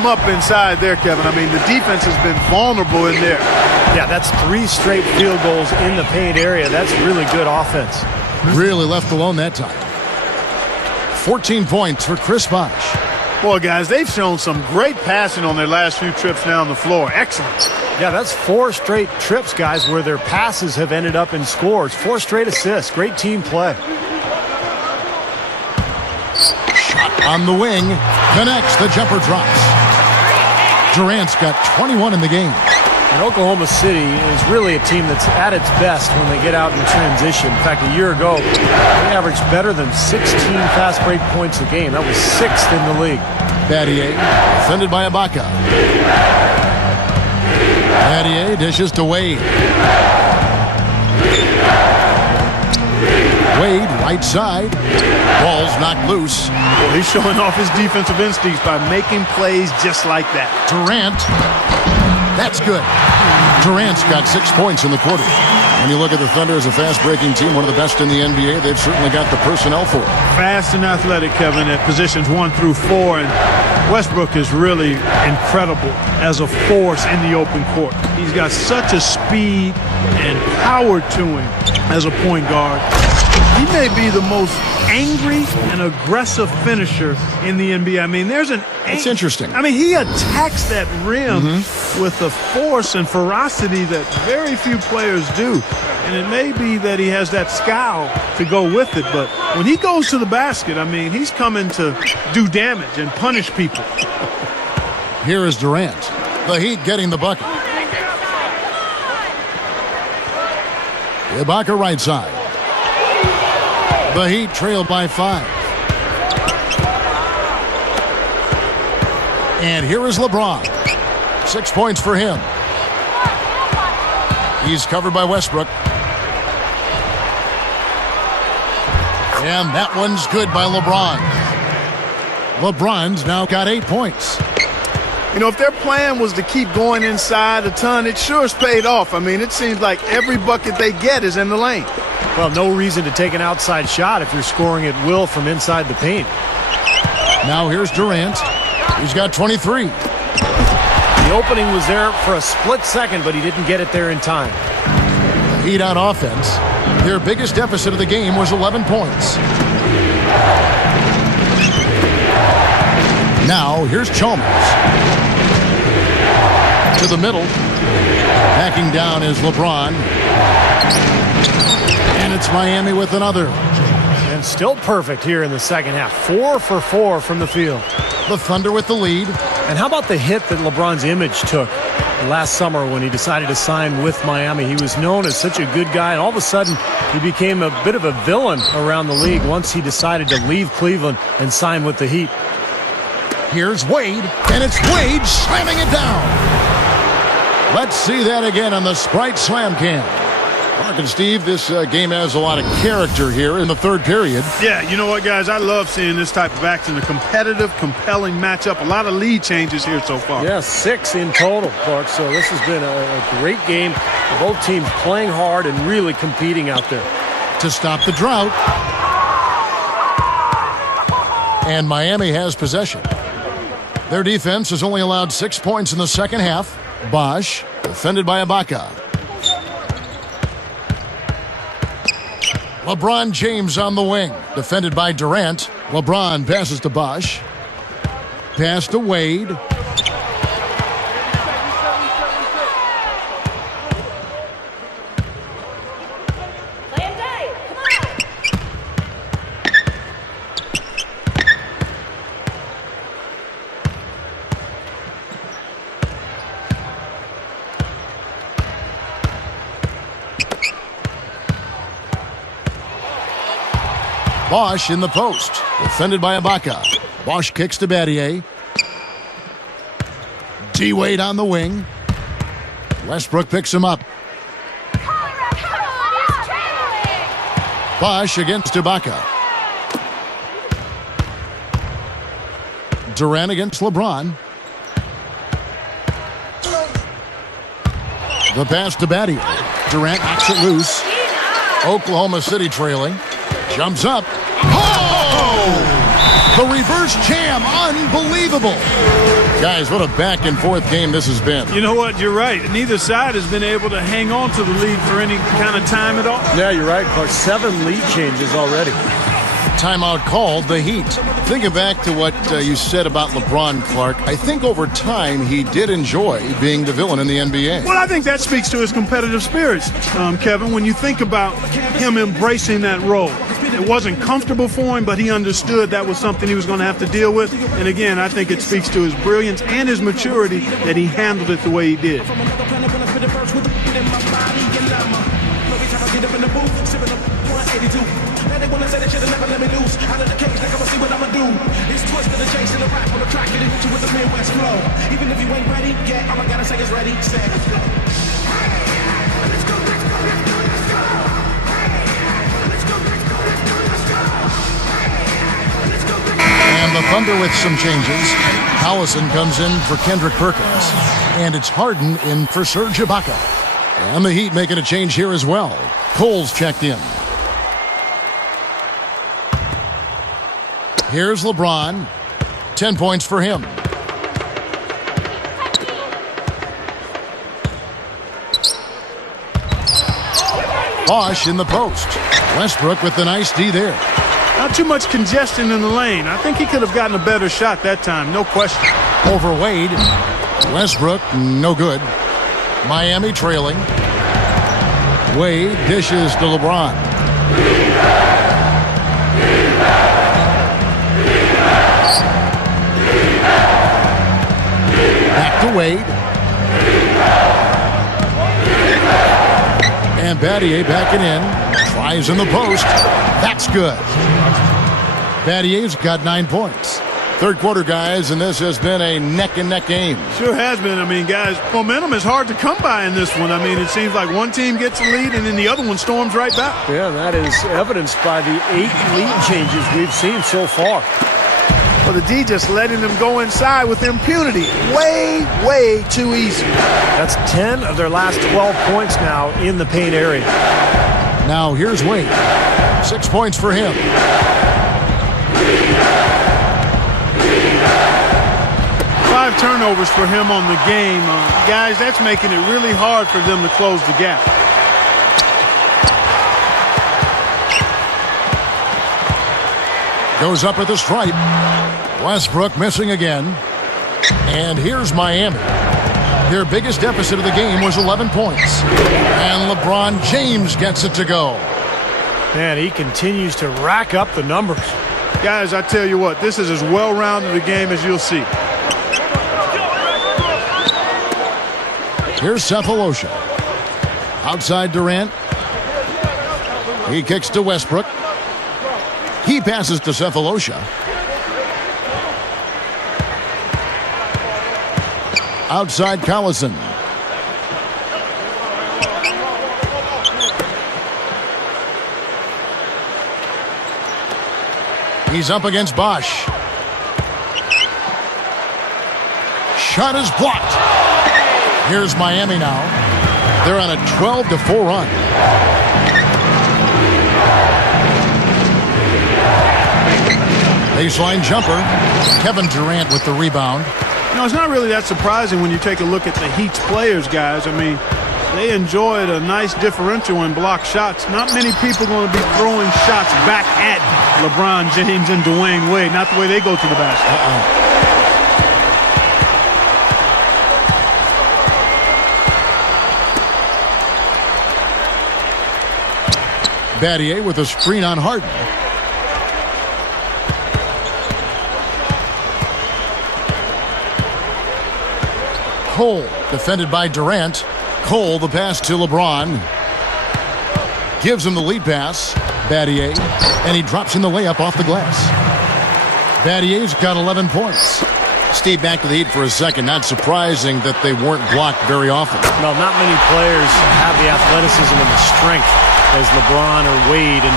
them up inside there, Kevin. I mean, the defense has been vulnerable in there. Yeah, that's 3 straight field goals in the paint area. That's really good offense. Really left alone that time. 14 points for Chris Bosh. Boy, guys, they've shown some great passing on their last few trips down the floor. Excellent. Yeah, that's 4 straight trips, guys, where their passes have ended up in scores. 4 straight assists. Great team play. Shot on the wing. Connects. The jumper drops. Durant's got 21 in the game. And Oklahoma City is really a team that's at its best when they get out in transition. In fact, a year ago, they averaged better than 16 fast break points a game. That was 6th in the league. Battier, defended by Ibaka. Battier dishes to Wade. Wade, right side. Ball's knocked loose. Well, he's showing off his defensive instincts by making plays just like that. Durant. That's good. Durant's got 6 points in the quarter. When you look at the Thunder as a fast-breaking team, one of the best in the NBA, they've certainly got the personnel for it. Fast and athletic, Kevin, at positions 1 through 4. And Westbrook is really incredible as a force in the open court. He's got such a speed and power to him as a point guard. He may be the most angry and aggressive finisher in the NBA. I mean, It's interesting. I mean, he attacks that rim with a force and ferocity that very few players do. And it may be that he has that scowl to go with it, but when he goes to the basket, I mean, he's coming to do damage and punish people. Here is Durant. The Heat getting the bucket. Ibaka right side. The Heat trailed by 5. And here is LeBron. 6 points for him. He's covered by Westbrook. And that one's good by LeBron. LeBron's now got 8 points. You know, if their plan was to keep going inside a ton, it sure has paid off. I mean, it seems like every bucket they get is in the lane. Well, no reason to take an outside shot if you're scoring at will from inside the paint. Now here's Durant. He's got 23. The opening was there for a split second, but he didn't get it there in time. Heat on offense. Their biggest deficit of the game was 11 points. Now here's Chalmers. To the middle. Backing down is LeBron. And it's Miami with another. And still perfect here in the second half. 4 for 4 from the field. The Thunder with the lead. And how about the hit that LeBron's image took last summer when he decided to sign with Miami? He was known as such a good guy, and all of a sudden he became a bit of a villain around the league once he decided to leave Cleveland and sign with the Heat. Here's Wade, and it's Wade slamming it down. Let's see that again on the Sprite Slam Cam. Mark and Steve, this game has a lot of character here in the third period. Yeah, you know what, guys? I love seeing this type of action, a competitive, compelling matchup. A lot of lead changes here so far. Yeah, 6 in total, Clark. So this has been a great game. Both teams playing hard and really competing out there. To stop the drought. And Miami has possession. Their defense has only allowed 6 points in the second half. Bosh, defended by Ibaka. LeBron James on the wing, defended by Durant. LeBron passes to Bosh. Pass to Wade. Bosh in the post, defended by Ibaka. Bosh kicks to Battier. D-Wade on the wing. Westbrook picks him up. Bosh against Ibaka. Durant against LeBron. The pass to Battier. Durant knocks it loose. Oklahoma City trailing. Jumps up. Oh! The reverse jam, unbelievable. Guys, what a back-and-forth game this has been. You know what? You're right. Neither side has been able to hang on to the lead for any kind of time at all. Yeah, you're right, Clark. 7 lead changes already. Timeout called, the Heat. Thinking back to what you said about LeBron, Clark, I think over time he did enjoy being the villain in the NBA. Well, I think that speaks to his competitive spirits, Kevin. When you think about him embracing that role, it wasn't comfortable for him, but he understood that was something he was going to have to deal with. And again, I think it speaks to his brilliance and his maturity that he handled it the way he did. They wanna say they should've never let me loose. Out of the cage, like I'ma see what I'ma do. It's twisted the chase and the rap on the track, get into with the Midwest flow. Even if you ain't ready, yeah, all I gotta say is ready, set, go. Let's go, let's go, let's go, let's go. Let's go, let's go, let's go, let's go. Let's go, let's go. And the Thunder with some changes. Allison comes in for Kendrick Perkins. And it's Harden in for Serge Ibaka. And the Heat making a change here as well. Cole's checked in. Here's LeBron. 10 points for him. Bosh in the post. Westbrook with the nice D there. Not too much congestion in the lane. I think he could have gotten a better shot that time, no question. Over Wade. Westbrook, no good. Miami trailing. Wade dishes to LeBron. Back to Wade. And Battier backing in. Tries in the post. That's good. Battier's got 9 points. Third quarter, guys, and this has been a neck-and-neck game. Sure has been. I mean, guys, momentum is hard to come by in this one. I mean, it seems like one team gets a lead and then the other one storms right back. Yeah, that is evidenced by the 8 lead changes we've seen so far. Well, the D just letting them go inside with impunity. Way, way too easy. That's 10 of their last 12 points now in the paint area. Now here's Wade. 6 points for him. Five turnovers for him on the game. Guys, that's making it really hard for them to close the gap. Goes up at the stripe. Westbrook missing again. And here's Miami. Their biggest deficit of the game was 11 points. And LeBron James gets it to go. Man, he continues to rack up the numbers. Guys, I tell you what, this is as well-rounded a game as you'll see. Here's Cephalosha. Outside Durant. He kicks to Westbrook. He passes to Cephalosha. Outside Collison. He's up against Bosh. Shot is blocked. Here's Miami now. They're on a 12-4 run. Baseline jumper. Kevin Durant with the rebound. You know, it's not really that surprising when you take a look at the Heat's players, guys. I mean, they enjoyed a nice differential in block shots. Not many people are going to be throwing shots back at LeBron James and Dwayne Wade. Not the way they go to the basket. Battier with a screen on Harden. Cole defended by Durant. Cole the pass to LeBron. Gives him the lead pass. Battier. And he drops in the layup off the glass. Battier's got 11 points. Steve, back to the Heat for a second. Not surprising that they weren't blocked very often. No, not many players have the athleticism and the strength as LeBron or Wade. And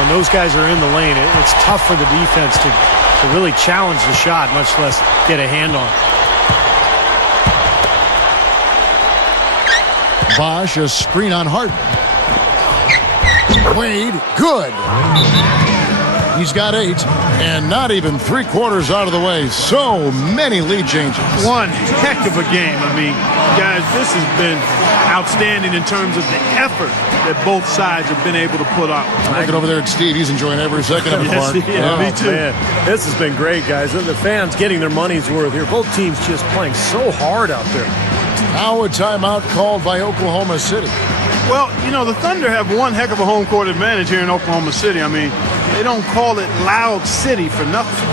when those guys are in the lane, it's tough for the defense to really challenge the shot, much less get a hand on it. Bosh, a screen on Harden. Wade, good. He's got 8, and not even 3/4 out of the way. So many lead changes. One heck of a game. I mean, guys, this has been outstanding in terms of the effort that both sides have been able to put out. Looking over there at Steve, he's enjoying every second of it, Yes, Mark. yeah, me too. Man, this has been great, guys. The fans getting their money's worth here. Both teams just playing so hard out there. Now a timeout called by Oklahoma City. Well, you know, the Thunder have one heck of a home court advantage here in Oklahoma City. I mean, they don't call it Loud City for nothing.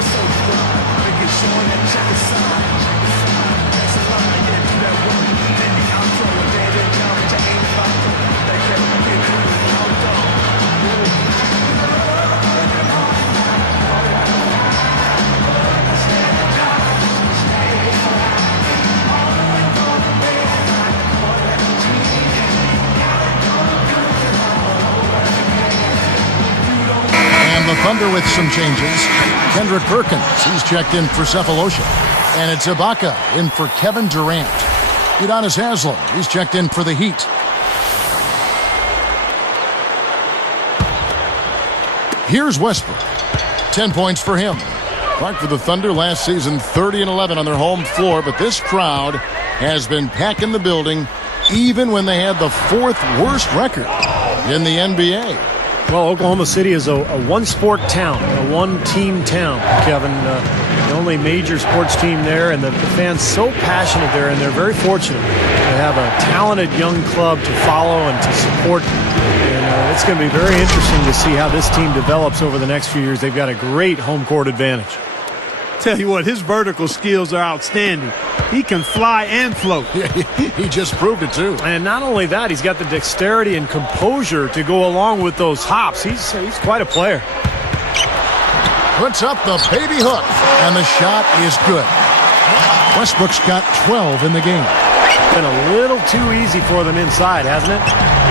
The Thunder with some changes. Kendrick Perkins, he's checked in for Cephalosha. And it's Ibaka in for Kevin Durant. Udonis Haslem, he's checked in for the Heat. Here's Westbrook. 10 points for him. Clark for the Thunder last season 30-11 on their home floor, but this crowd has been packing the building even when they had the 4th worst record in the NBA. Well, Oklahoma City is a one-sport town, a one-team town, Kevin. The only major sports team there, and the fans so passionate there, and they're very fortunate to have a talented young club to follow and to support. And it's going to be very interesting to see how this team develops over the next few years. They've got a great home court advantage. Tell you what, his vertical skills are outstanding. He can fly and float. He just proved it, too. And not only that, he's got the dexterity and composure to go along with those hops. He's quite a player. Puts up the baby hook, and the shot is good. Westbrook's got 12 in the game. Been a little too easy for them inside, hasn't it?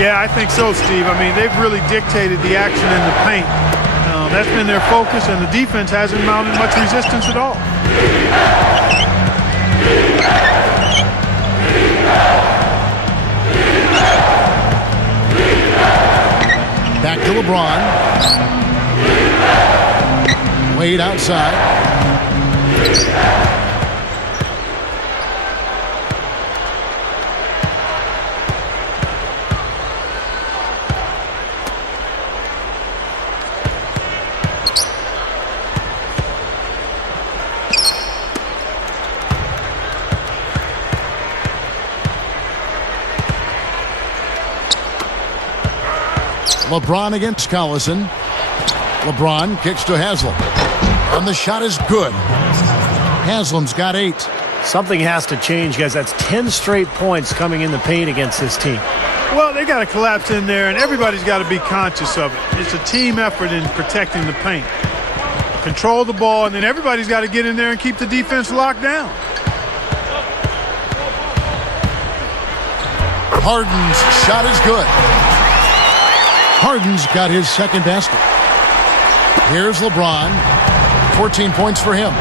Yeah, I think so, Steve. I mean, they've really dictated the action in the paint. That's been their focus, and the defense hasn't mounted much resistance at all. Back to LeBron. Wade outside. LeBron against Collison. LeBron kicks to Haslem. And the shot is good. Haslem's got 8. Something has to change, guys. That's 10 straight points coming in the paint against this team. Well, they got to collapse in there, and everybody's got to be conscious of it. It's a team effort in protecting the paint. Control the ball, and then everybody's got to get in there and keep the defense locked down. Harden's shot is good. Harden's got his second basket. Here's LeBron. 14 points for him.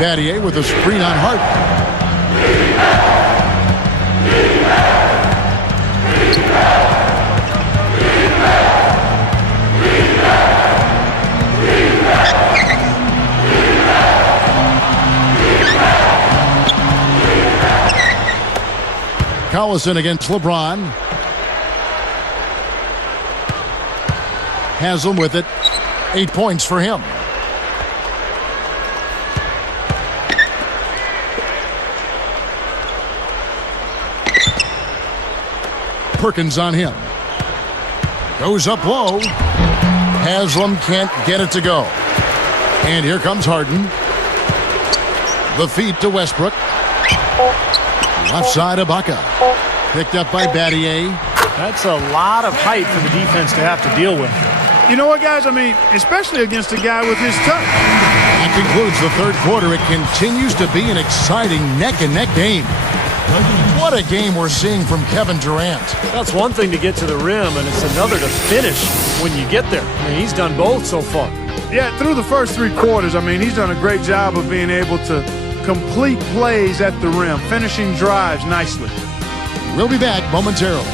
Battier with a screen on Harden. Collison against LeBron. Haslem with it. 8 points for him. Perkins on him. Goes up low. Haslem can't get it to go. And here comes Harden. The feed to Westbrook. Left side Ibaka. Picked up by Battier. That's a lot of height for the defense to have to deal with. You know what, guys? I mean, especially against a guy with his touch. That concludes the third quarter. It continues to be an exciting neck-and-neck game. What a game we're seeing from Kevin Durant. That's one thing to get to the rim, and it's another to finish when you get there. I mean, he's done both so far. Yeah, through the first 3 quarters, I mean, he's done a great job of being able to complete plays at the rim, finishing drives nicely. We'll be back momentarily.